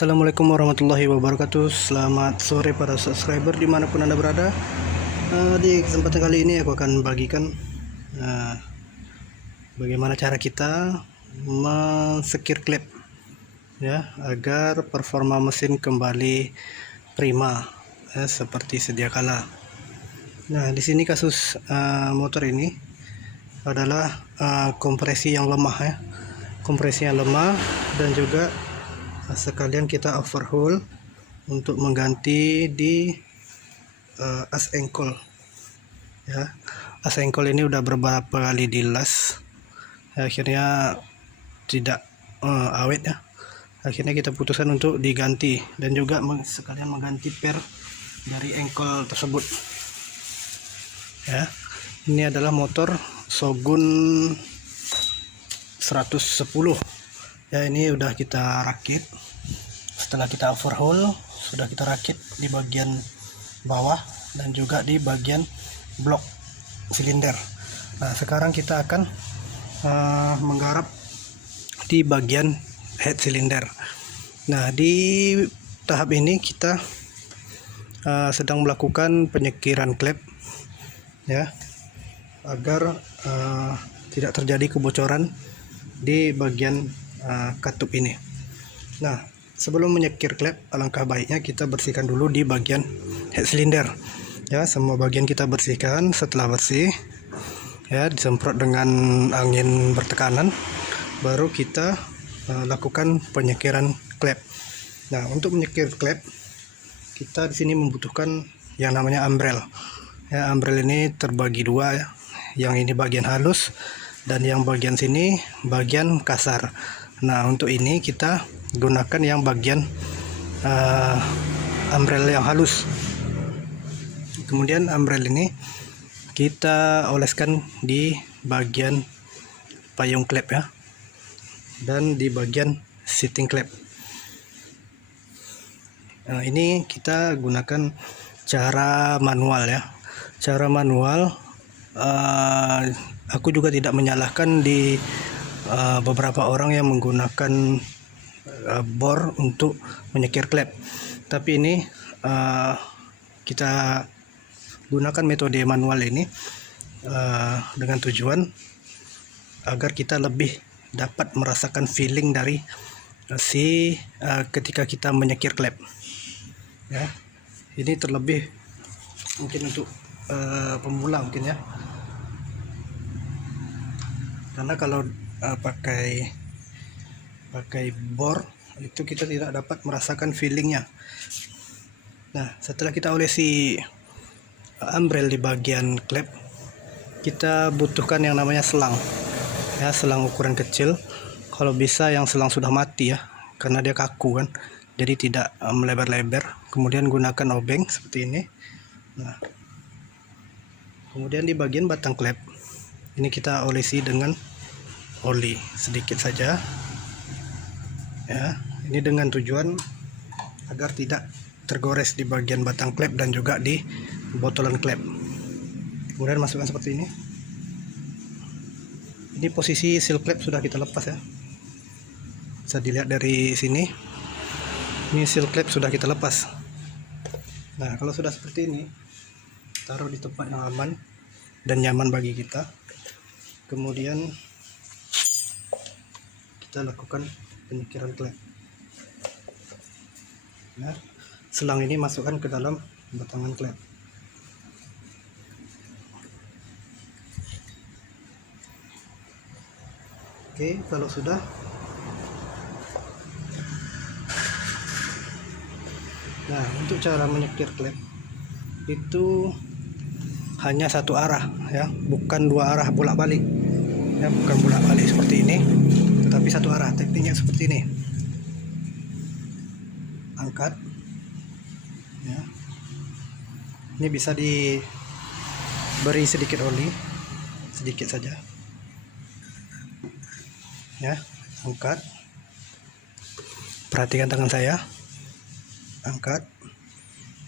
Assalamualaikum warahmatullahi wabarakatuh. Selamat sore para subscriber dimanapun anda berada. Di kesempatan kali ini aku akan bagikan bagaimana cara kita mensekir klep ya, agar performa mesin kembali prima seperti sedia kala. Nah, di sini kasus motor ini adalah kompresi yang lemah ya. Kompresi yang lemah dan juga sekalian kita overhaul untuk mengganti di as engkol ya. As engkol ini udah beberapa kali dilas, akhirnya tidak awet ya. Akhirnya kita putuskan untuk diganti dan juga sekalian mengganti per dari engkol tersebut ya. Ini adalah motor Shogun 110 ya. Ini udah kita rakit. Setelah kita overhaul, sudah kita rakit di bagian bawah dan juga di bagian blok silinder. Nah, sekarang kita akan menggarap di bagian head silinder. Nah, di tahap ini kita sedang melakukan penyekiran klep ya, agar tidak terjadi kebocoran di bagian katup ini. Nah, sebelum menyekir klep, alangkah baiknya kita bersihkan dulu di bagian head silinder ya. Semua bagian kita bersihkan. Setelah bersih ya, disemprot dengan angin bertekanan, baru kita lakukan penyekiran klep. Nah, untuk menyekir klep kita di sini membutuhkan yang namanya ambrel ya. Ambrel ini terbagi dua ya, yang ini bagian halus dan yang bagian sini bagian kasar. Nah, untuk ini kita gunakan yang bagian ambrel yang halus. Kemudian ambrel ini kita oleskan di bagian payung klep ya, dan di bagian seating klep. Nah, ini kita gunakan cara manual ya. Cara manual, aku juga tidak menyalahkan di beberapa orang yang menggunakan bor untuk menyekir klep, tapi ini kita gunakan metode manual ini dengan tujuan agar kita lebih dapat merasakan feeling dari ketika kita menyekir klep ya. Ini terlebih mungkin untuk pemula mungkin ya, karena kalau pakai bor itu kita tidak dapat merasakan feelingnya. Nah, setelah kita olesi ambrel di bagian klep, kita butuhkan yang namanya selang ya, selang ukuran kecil. Kalau bisa yang selang sudah mati ya, karena dia kaku kan, jadi tidak melebar-lebar. Kemudian gunakan obeng seperti ini. Nah, kemudian di bagian batang klep ini kita olesi dengan oli sedikit saja ya. Ini dengan tujuan agar tidak tergores di bagian batang klep dan juga di botolan klep. Kemudian masukkan seperti ini. Ini posisi seal klep sudah kita lepas ya, bisa dilihat dari sini. Ini seal klep sudah kita lepas. Nah, kalau sudah seperti ini, taruh di tempat yang aman dan nyaman bagi kita. Kemudian kita lakukan penyekiran klep. Nah, selang ini masukkan ke dalam batangan klep. Oke, kalau sudah, nah, untuk cara menyekir klep itu hanya satu arah ya, bukan dua arah bolak-balik ya, bukan bolak-balik seperti ini, tetapi satu arah. Tekniknya seperti ini. Angkat ya. Ini bisa diberi sedikit oli, sedikit saja ya. Angkat, perhatikan tangan saya. Angkat,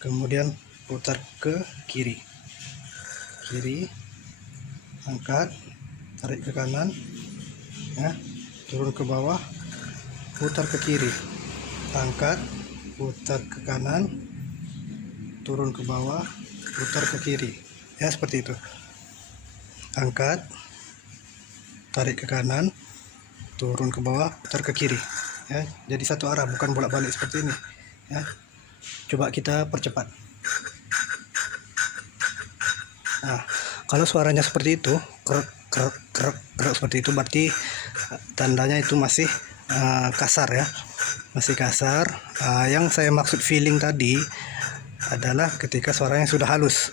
kemudian putar ke kiri, angkat, tarik ke kanan ya, turun ke bawah, putar ke kiri. angkat, putar ke kanan, turun ke bawah, putar ke kiri, ya seperti itu. Angkat, tarik ke kanan, turun ke bawah, putar ke kiri, ya. Jadi satu arah, bukan bolak-balik seperti ini, ya. Coba kita percepat. Nah, kalau suaranya seperti itu, krek krek krek krek seperti itu, berarti tandanya itu masih kasar, ya, masih kasar. Yang saya maksud feeling tadi adalah ketika suaranya sudah halus.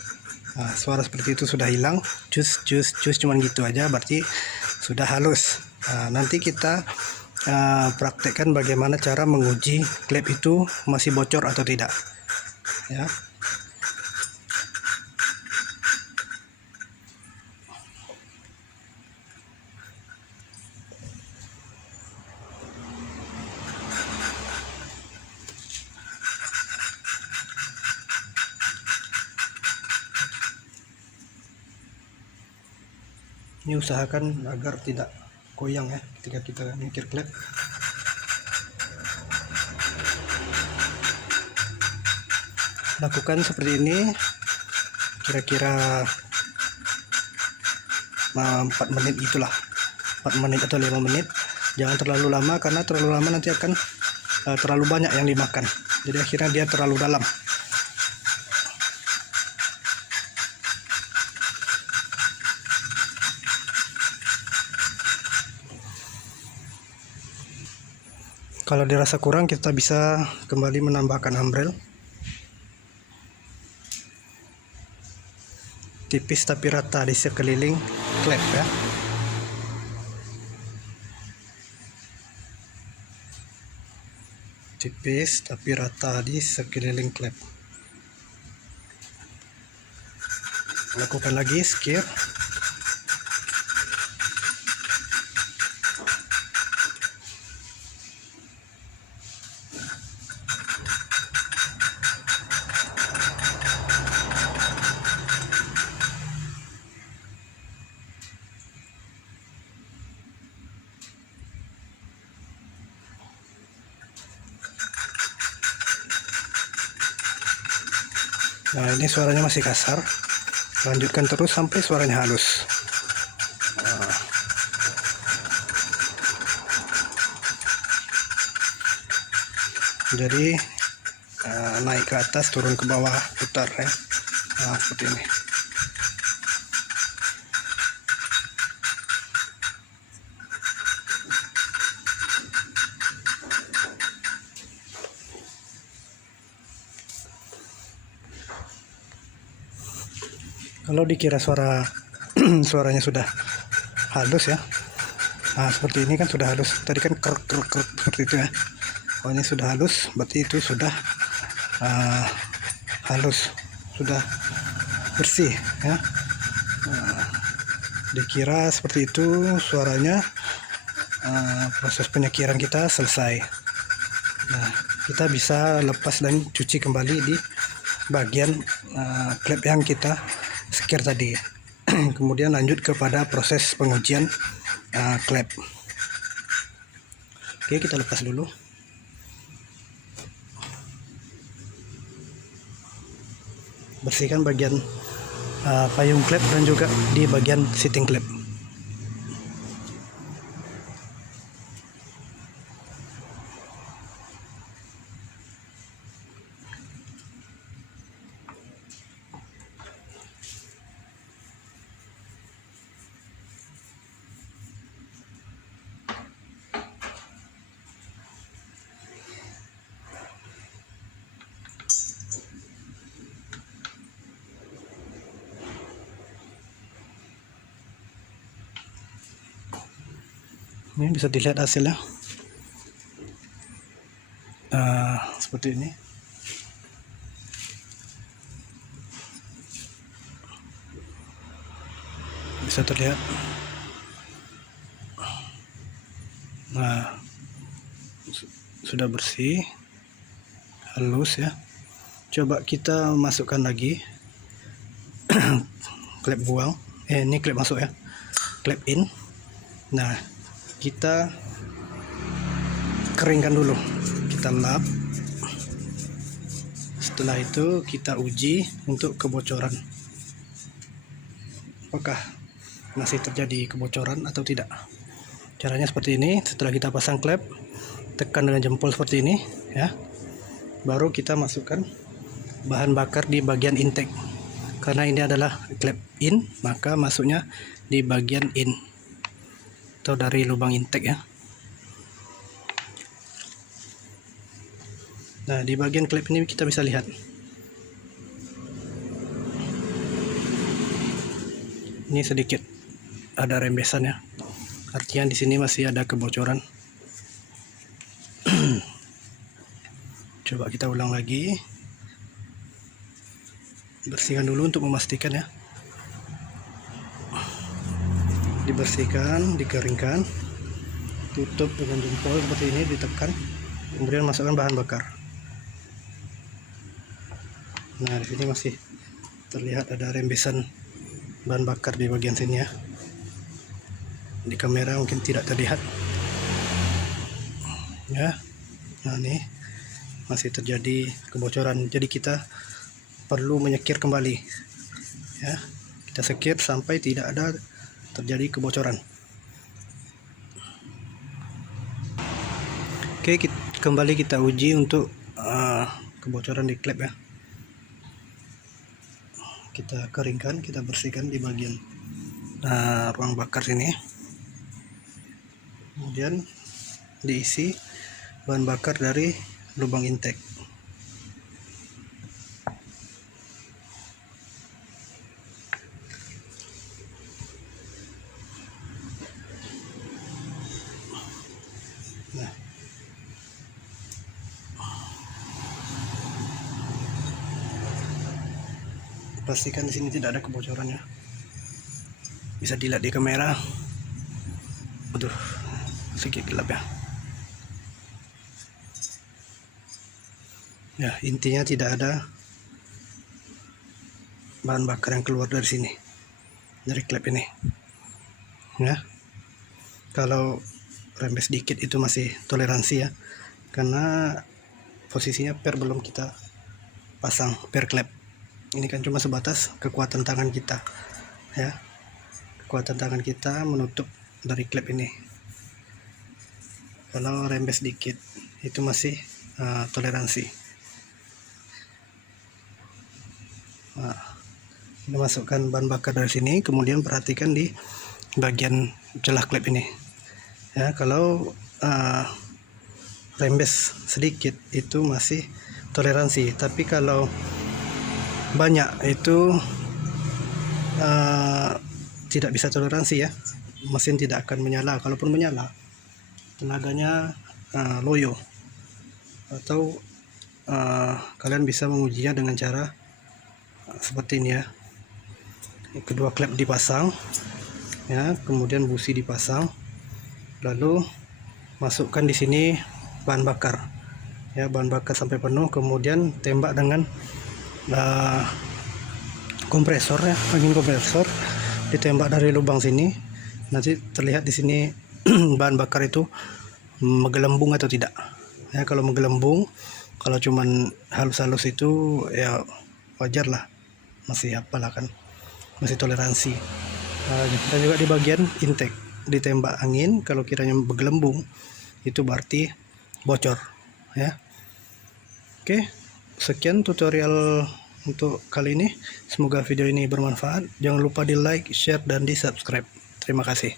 Nah, suara seperti itu sudah hilang, cus cus cus, cuman gitu aja, berarti sudah halus. Nanti kita praktekkan bagaimana cara menguji klep itu masih bocor atau tidak, ya. Ini usahakan agar tidak goyang, ya, ketika kita nyingkir klep. Lakukan seperti ini kira-kira 4 menit itulah, 4 menit atau 5 menit. Jangan terlalu lama, karena terlalu lama nanti akan terlalu banyak yang dimakan, jadi akhirnya dia terlalu dalam. Kalau dirasa kurang, kita bisa kembali menambahkan umbrel. Tipis tapi rata di sekeliling klep, ya. Tipis tapi rata di sekeliling klep. Lakukan lagi, skir. Nah, ini suaranya masih kasar. Lanjutkan terus sampai suaranya halus. Jadi naik ke atas, turun ke bawah, putar, ya. Nah, seperti ini. Kalau dikira suaranya sudah halus, ya. Nah, seperti ini kan sudah halus. Tadi kan krek krek krek seperti itu, ya. Oh, ini sudah halus, berarti itu sudah halus, sudah bersih, ya. Dikira seperti itu suaranya, proses penyekiran kita selesai. Nah, kita bisa lepas dan cuci kembali di bagian klep yang kita sekir tadi. Kemudian lanjut kepada proses pengujian klep. Oke, kita lepas dulu. Bersihkan bagian payung klep dan juga di bagian sitting klep. Ini bisa dilihat hasilnya, seperti ini. Bisa terlihat. Nah, sudah bersih, halus, ya. Coba kita masukkan lagi klep buang. Ini klep masuk, ya, klep in. Nah, kita keringkan dulu. kita lap. Setelah itu kita uji untuk kebocoran, apakah masih terjadi kebocoran atau tidak. Caranya seperti ini. Setelah kita pasang klep, tekan dengan jempol seperti ini ya, baru kita masukkan bahan bakar di bagian intake. Karena ini adalah klep in, maka masuknya di bagian in atau dari lubang intake ya. Nah, di bagian klep ini kita bisa lihat ini sedikit ada rembesan ya, artinya di sini masih ada kebocoran. Coba kita ulang lagi, bersihkan dulu untuk memastikan ya, dibersihkan, dikeringkan, tutup dengan jempol seperti ini, ditekan, kemudian masukkan bahan bakar. Nah, di sini masih terlihat ada rembesan bahan bakar di bagian sini ya. Di kamera mungkin tidak terlihat ya. Nah, ini masih terjadi kebocoran, jadi kita perlu menyekir kembali ya. Kita sekir sampai tidak ada terjadi kebocoran. Oke, kembali kita uji untuk kebocoran di klep ya. Kita keringkan, kita bersihkan di bagian ruang bakar sini, kemudian diisi bahan bakar dari lubang intake. Nah, pastikan di sini tidak ada kebocorannya. Bisa dilihat di kamera. Aduh, sedikit gelap ya. Ya, intinya tidak ada bahan bakar yang keluar dari sini, dari klep ini. Ya, kalau rembes sedikit itu masih toleransi ya, karena posisinya per belum kita pasang per klep. Ini kan cuma sebatas kekuatan tangan kita ya, kekuatan tangan kita menutup dari klep ini. Kalau rembes sedikit itu masih toleransi. Nah, kita masukkan bahan bakar dari sini, kemudian perhatikan di bagian celah klep ini ya. Kalau rembes sedikit itu masih toleransi, tapi kalau banyak itu tidak bisa toleransi ya. Mesin tidak akan menyala. Kalaupun menyala, tenaganya loyo. Atau kalian bisa mengujinya dengan cara seperti ini ya. Kedua klep dipasang ya, kemudian busi dipasang, lalu masukkan di sini bahan bakar ya, bahan bakar sampai penuh, kemudian tembak dengan kompresor ya, angin kompresor, ditembak dari lubang sini. Nanti terlihat di sini bahan bakar itu menggelembung atau tidak ya. Kalau menggelembung, kalau cuman halus-halus itu ya wajar lah, masih apalah kan, masih toleransi. Dan juga di bagian intake ditembak angin, kalau kiranya bergelembung itu berarti bocor ya. Oke, sekian tutorial untuk kali ini. Semoga video ini bermanfaat. Jangan lupa di like, share, dan di subscribe. Terima kasih.